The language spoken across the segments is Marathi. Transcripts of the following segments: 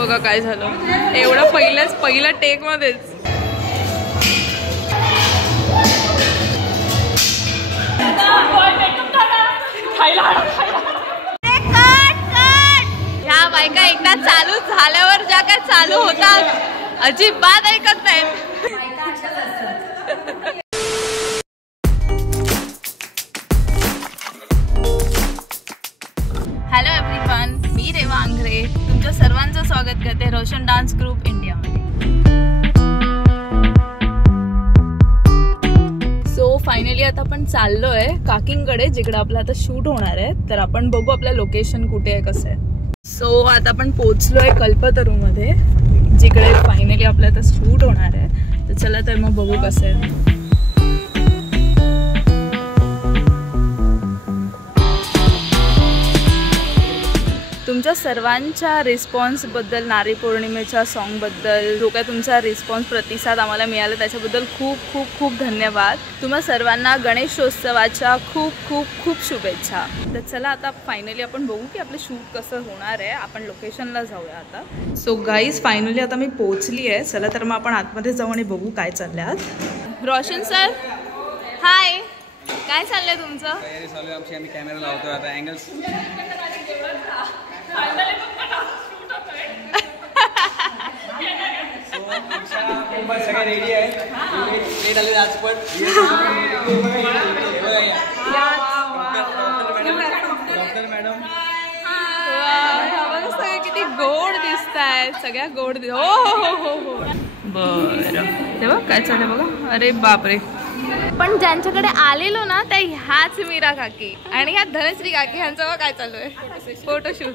बघा काय झालं एवढं पहिल्या टेक मध्येच. ह्या बायका एकदा चालू झाल्यावर ज्या काय चालू होतात अजिबात ऐकत नाहीत. हॅलो एव्हरीवन, मी रेवा आंग्रे तुमच्या सर्वांचं स्वागत करते रोशन डान्स ग्रुप इंडियामध्ये. सो फायनली आता आपण चाललोय काकींकडे जिकडे आपलं आता शूट होणार आहे. तर आपण बघू आपलं लोकेशन कुठे आहे कसं आहे. सो आता आपण पोहोचलोय कल्पतरूमध्ये जिकडे फायनली आपलं आता शूट होणार आहे. तर चला तर मग बघू कसं आहे. तुमच्या सर्वांच्या रिस्पॉन्सबद्दल, नारी पौर्णिमेच्या सॉन्गबद्दल जो काय तुमचा रिस्पॉन्स प्रतिसाद आम्हाला मिळाला त्याच्याबद्दल खूप खूप खूप धन्यवाद. तुम्हा सर्वांना गणेशोत्सवाच्या खूप खूप खूप शुभेच्छा. तर चला आता फायनली आपण बघू की आपलं शूट कसं होणार आहे. आपण लोकेशनला जाऊया आता. सो गाईज फायनली आता मी पोहोचली आहे. चला तर मग आपण आतमध्ये जाऊ आणि बघू काय चाललंय आज. रोशन सर हाय, काय चाललंय तुमचं? तयारी चालू आहे आमची. आम्ही कॅमेरा लावतोय आता. अँगल्स सगळे रेडी आहे. लेट आले राजपट. डॉक्टर मॅडम सगळे किती गोड दिसत आहेत. सगळ्या गोड हो हो हो हो. बरं तेव्हा काय चाललंय बघा. अरे बापरे. पण ज्यांच्याकडे आलेलो ना त्या ह्याच मीरा काकी आणि ह्या धनश्री काकी ह्यांचं काय चालू आहे फोटोशूट.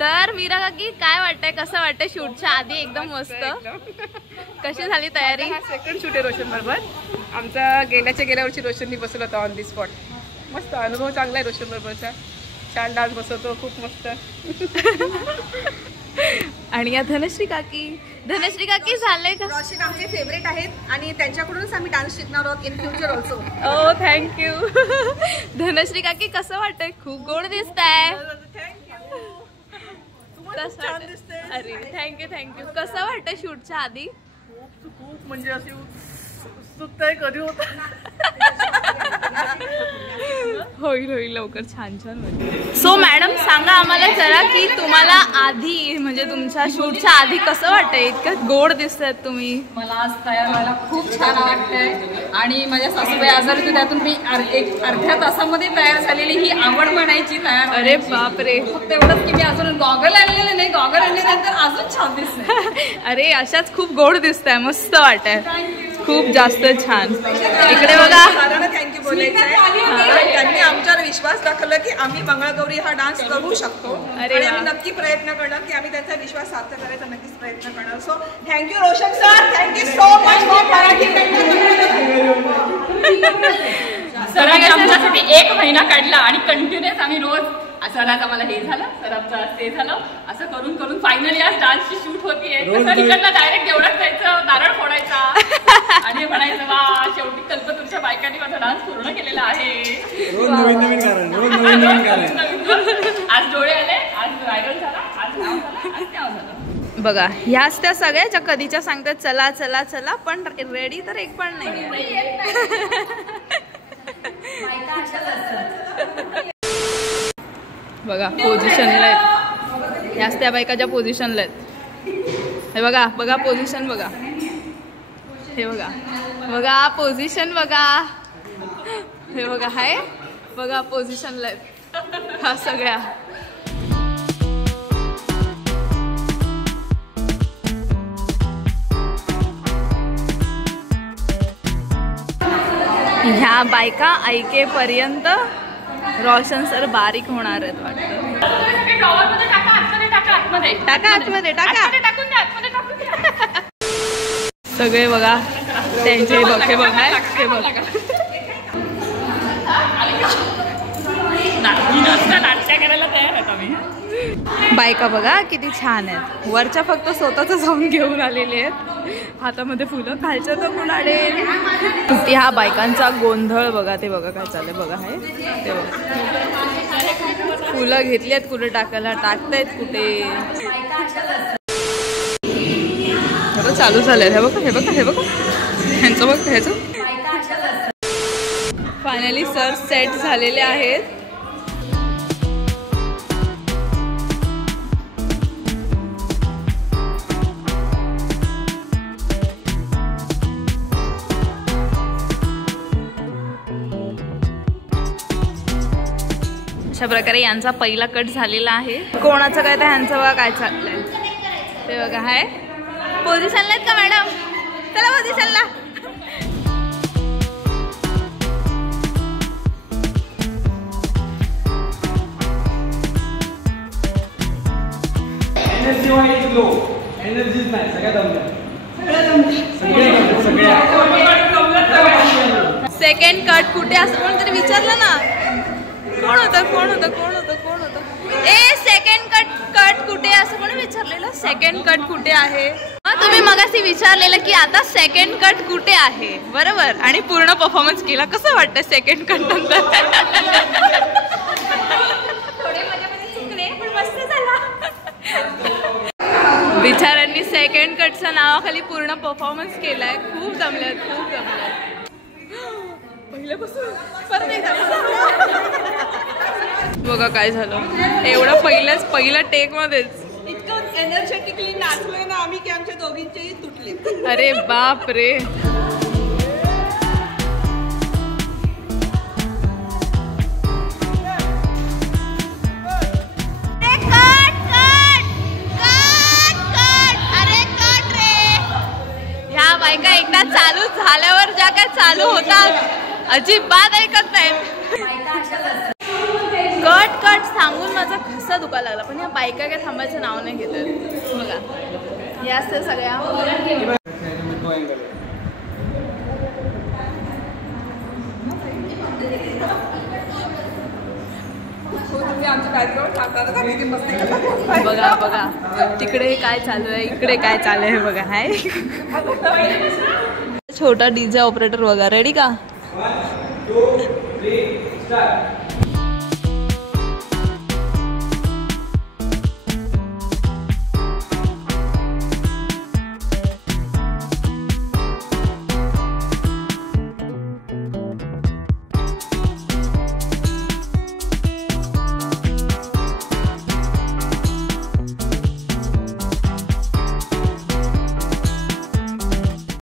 तर मीरा काकी काय वाटतंय, कसं वाटतंय शूटच्या आधी? एकदम मस्त. कशी झाली तयारी? हा सेकंड शूट आहे रोशन बरोबर. आमचा गेल्या वर्षी रोशननी बसवला होता ऑन दी स्पॉट. मस्त अनुभव चांगला आहे रोशन बरोबरचा. छान डान्स बसवतो, खूप मस्त. आणि या धनश्री काकी झालंय का? रोशन आमचे फेवरेट आहेत आणि त्यांच्याकडूनच आम्ही डान्स शिकणार आहोत in future also. Oh thank you. Dhanashree काकी कसं वाटतंय? खूप गोड दिसताय. अरे थँक्यू. कसं वाटतंय शूटच्या आधी? खूप म्हणजे अशी उत्सुकता आहे कधी होत. होईल लवकर. छान होईल. सो मॅडम सांगा आम्हाला जरा की तुम्हाला आधी म्हणजे तुमच्या शूटच्या आधी कसं वाटतंय? इतकं गोड दिसतात तुम्ही. मला आज तयार व्हायला खूप छान वाटतंय आणि माझ्या सासूबाई आजार होती त्यातून मी एक अर्ध्या तासामध्ये तयार झालेली ही आवड म्हणायची तयार. अरे बापरे. फक्त एवढंच की मी अजून गॉगल आणलेले नाही. गॉगल आणल्यानंतर अजून छान दिसतंय. अरे अशाच खूप गोड दिसताय. मस्त वाटतंय. खूप जास्त छान. इकडे बघा. थँक्यू बोलायचं आहे. त्यांनी आमच्यावर विश्वास दाखवला की आम्ही मंगळगौरी हा डान्स करू शकतो. आणि आम्ही नक्की प्रयत्न करणार की आम्ही त्यांचा विश्वास सार्थ करायचा नक्कीच प्रयत्न करणार. So thank you Roshan sir. Thank you so much for Marathi. सरांनी आमच्यासाठी 1 महिना काढला आणि कंटिन्युअस आम्ही रोज सर आज आम्हाला हे झालं, सर आमचं आज ते झालं, असं करून करून फायनली आज डान्सची शूट होतीये. सर इकडनं डायरेक्ट एवढंच जायचं, नारळ फोडायचा आणि म्हणायचं वा शेवटी कल्पतरूच्या बायकांनी माझा डान्स पूर्ण केलेला आहे. आज डोळे आले, आज व्हायरल झाला, आज नाव झालं, आज नाव झालं. बघा ह्याच त्या सगळ्या ज्या कधीच्या सांगतात चला चला चला, पण रेडी तर एक पण नाही. बघा पोझिशनला आहेत. ह्याच त्या बायका ज्या पोझिशनला आहेत. हे बघा बघा पोझिशन बघा. हे बघा बघा पोझिशन बघा. हे बघा हाय बघा पोझिशनला आहेत हा सगळ्या. ह्या बायका ऐकेपर्यंत रोशन सर बारीक होणार आहेत वाटतं. टाका आतमध्ये टाका. सगळे बघा त्यांचे बघे बघा. ते बघा नाट्य करायला तयार आहेत आम्ही. बायका बघा किती छान आहेत. वरच्या फक्त स्वतःच जाऊन घेऊन आलेले आहेत. हातामध्ये फुलं, खालच्या तर कुणाडे. किती हा बायकांचा गोंधळ बघा. ते बघा काय चाललंय बघा. हे ते बघा फुलं घेतली आहेत कुठे टाकायला, टाकतायत कुठे. चालू झालंय. हे बघा हे बघा हे बघा ह्यांचं बघ ह्याचं. फायनली सर सेट झालेले आहेत. अशा प्रकारे यांचा पहिला कट झालेला आहे. कोणाचं काय तर ह्यांचं बघा काय चाललंय ते बघा. हाय पोझिशनला आहेत का मॅडम? चला पोझिशनला. एनर्जी वाईज लो, एनर्जीच नाही, सगळ्या दमल्या. सेकंड कट कुठे असं कोणतरी विचारलं ना. कोण होतं कोण होतं कोण होतं कोण होतं? ए सेकंड कट कुठे असं कोणी विचारलेलं? सेकंड कट कुठे आहे? तुम्ही मगाशी विचारलेलं की आता सेकंड कट कुठे आहे, बरोबर? आणि पूर्ण परफॉर्मन्स केला. कसं वाटतं सेकंड कट नंतर? थोडे माझ्यामध्ये चुकले पण मस्त झाला. बिचाऱ्यांनी सेकंड कटच्या नावाखाली पूर्ण परफॉर्मन्स केलाय. खूप जमल्यात खूप जमल्यात. पहिल्यापासून परत एकदा बघा काय झालं. एवढं पहिल्या टेक मध्येच इतकं एनर्जेटिकली नाचलोय ना आम्ही की आमच्या दोघींचेही तुटले. अरे बाप रे. ह्या बायका एकदा चालू झाल्यावर ज्या काय चालू होतात अजिबात ऐकत नाहीत. कट कट सांगून माझा घसा दुखायला लागला पण या बायका काय थांबायचं नाव नाही घेतलं. बघा या असते सगळ्या. बघा बघा तिकडे काय चालू आहे इकडे काय चालू आहे बघा. हाय छोटा डीजे ऑपरेटर बघा. रेडी का? 1 2 3 start.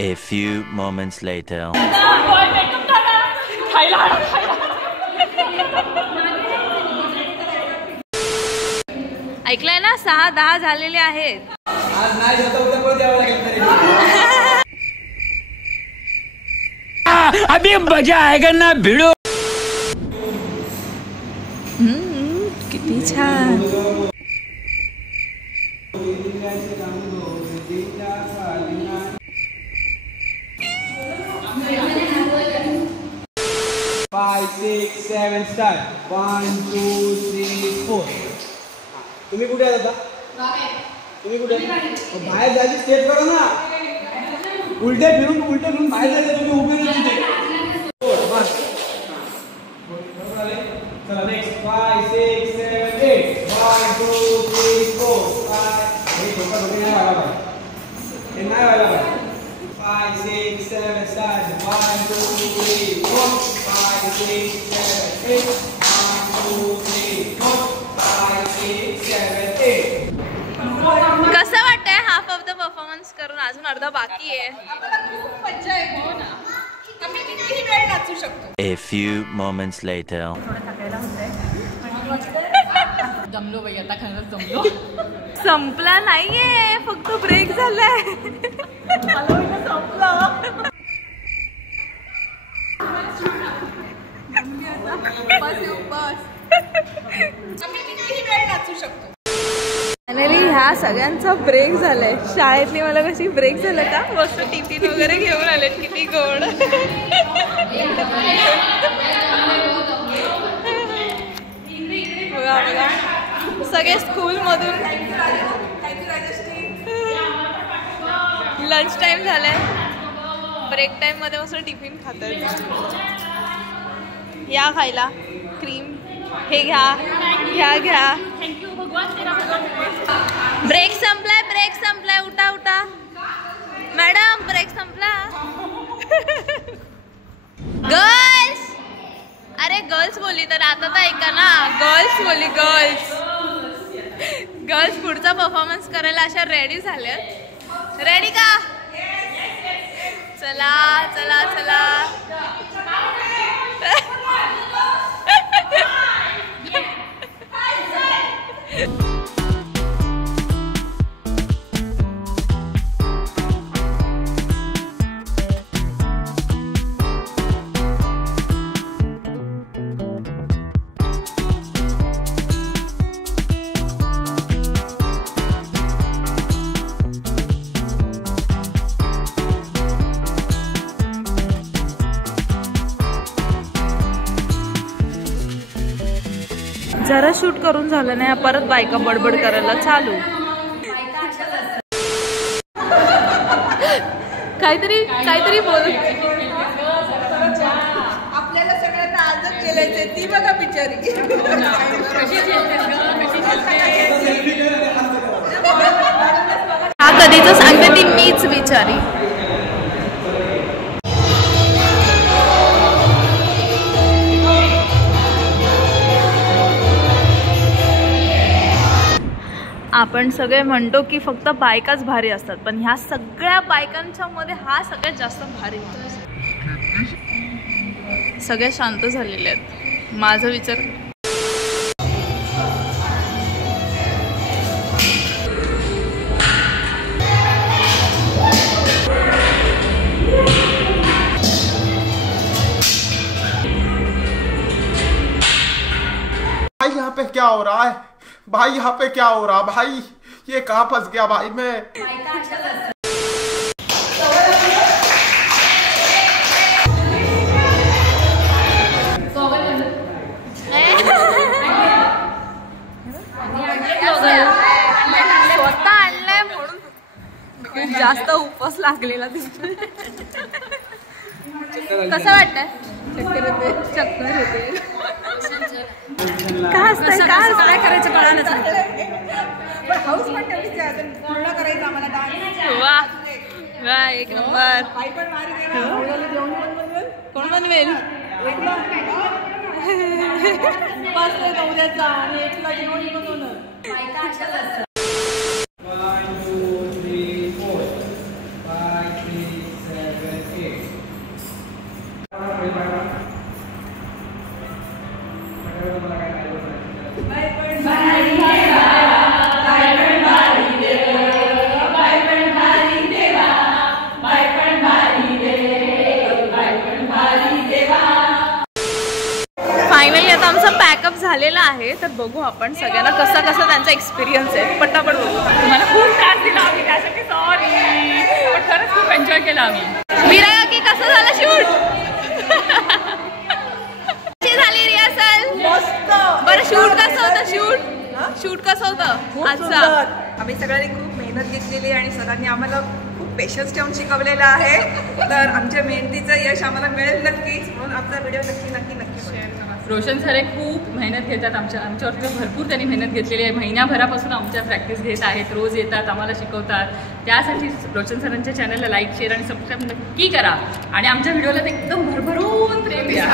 A few moments later. ऐकलंय ना 6-10 झालेले आहेत. आज नाही होतं उद्या परत यावं लागेल तरी. अभी मजा आएगा ना भिड़ो. किती छान. 5 6 7 स्टार्ट. 1 2 3 4. तुम्ही कुठे आहात आता? तुम्ही कुठे? बाहेर जायची स्टेप करा ना. उलटे फिरून बाहेर जायचं. तुम्ही उभे नाही तिथे. बस. चला नेक्स्ट. 5 6 7 8. 1 2 3 4 5. हे थोडं नाही व्हायला पाहिजे. हे नाही व्हायला पाहिजे. 5 6 7 start. 1 2 3 4 5 6 7 8. 1 2 3 4 5 6 7 8. कसं वाटतंय हाफ ऑफ द परफॉर्मन्स करून? अजून अर्धा बाकी आहे. मज्जा आहे. हो ना आम्ही कितीही वेळ नाचू शकतो. A few moments later. जमलो बाई आता खरंच जमलो. संपला नाहीये फक्त ब्रेक झालाय. संपला. आम्ही कितीही वेळ नाचू शकतो. ह्या सगळ्यांचा ब्रेक झालाय. शाळेतली मला कशी ब्रेक झालं का मस्त टिफिन वगैरे घेऊन आलेत. किती गोड. बघा बघा सगळे स्कूल मधून. लंच टाइम झालाय. ब्रेक टाइम मध्ये मस्त टिफिन खातात. या खायला क्रीम. हे घ्या घ्या घ्या. ब्रेक संपलाय उठा उठा. तर आता तर ऐका ना, गर्ल्स बोली गर्ल्स पुढचा परफॉर्मन्स करायला अशा रेडी झाल्यात. रेडी का? चला चला चला. जरा शूट करून झालं नाही, परत बायका बडबड करायला चालू. काहीतरी बोल. आपल्याला सगळ्यांना आजच केलायचे, ती बघा बिचारी. हा कधीच सांगते ती मीच बिचारी. आपण सगळे म्हणतो की फक्त बायकाच भारी असतात, पण ह्या सगळ्या बायकांच्या मध्ये हा सगळ्यात जास्त भारी होता. सगळे शांत झालेले आहेत. माझा विचार भाई यहाँ पे क्या हो रहा है भाई, यहाँ पे क्या हो रहा भाई, ये कहाँ फंस गया भाई मैं. स्वतः आणलाय म्हणून खूप जास्त उपवास लागलेला दिसतोय. कसं वाटतंय? चक्कर होते. काय करायचं कळालंच नाही. हाऊस पण तेवढीच आहे, अजून पूर्ण करायचं आम्हाला डान्स. वा वा, एक नंबर. काही पण मारी दे ना. जेवण पण बनवेल. कोण बनवेल? एकला 5ला उद्याचा आणि 1ला जेवण बनवणार. 1 2 3 4 5 6 7 8. फायनली आता आमचा पॅकअप झालेला आहे, तर बघू आपण सगळ्यांना कसा त्यांचा एक्सपिरियन्स आहे. पटापट बघू. तुम्हाला खूप त्रास दिला आम्ही, त्यासाठी सॉरी, पण खरंच खूप एन्जॉय केला आम्ही. विराया की कसं झालं शूट? कशी झाली रिहर्सल? मस्त. बरं शूट कसं होतं? शूट कसं होतं आजचा? आम्ही सगळ्यांनी खूप मेहनत घेतलेली आणि सरांनी आम्हाला खूप पेशन्स ठेवून शिकवलेलं आहे. तर आमच्या मेहनतीचं यश आम्हाला मिळेल नक्कीच, म्हणून आमचा व्हिडिओ नक्की शेअर करा. रोशन सर खूप मेहनत घेतात आमच्यावरती, भरपूर त्यांनी मेहनत घेतलेली आहे. महिन्याभरापासून आमच्या प्रॅक्टिस घेत आहेत, रोज येतात, आम्हाला शिकवतात. त्यासाठी रोशन सरांच्या चॅनलला लाईक, शेअर आणि सबस्क्राईब नक्की करा आणि आमच्या व्हिडिओला एकदम भरभरून प्रेम द्या.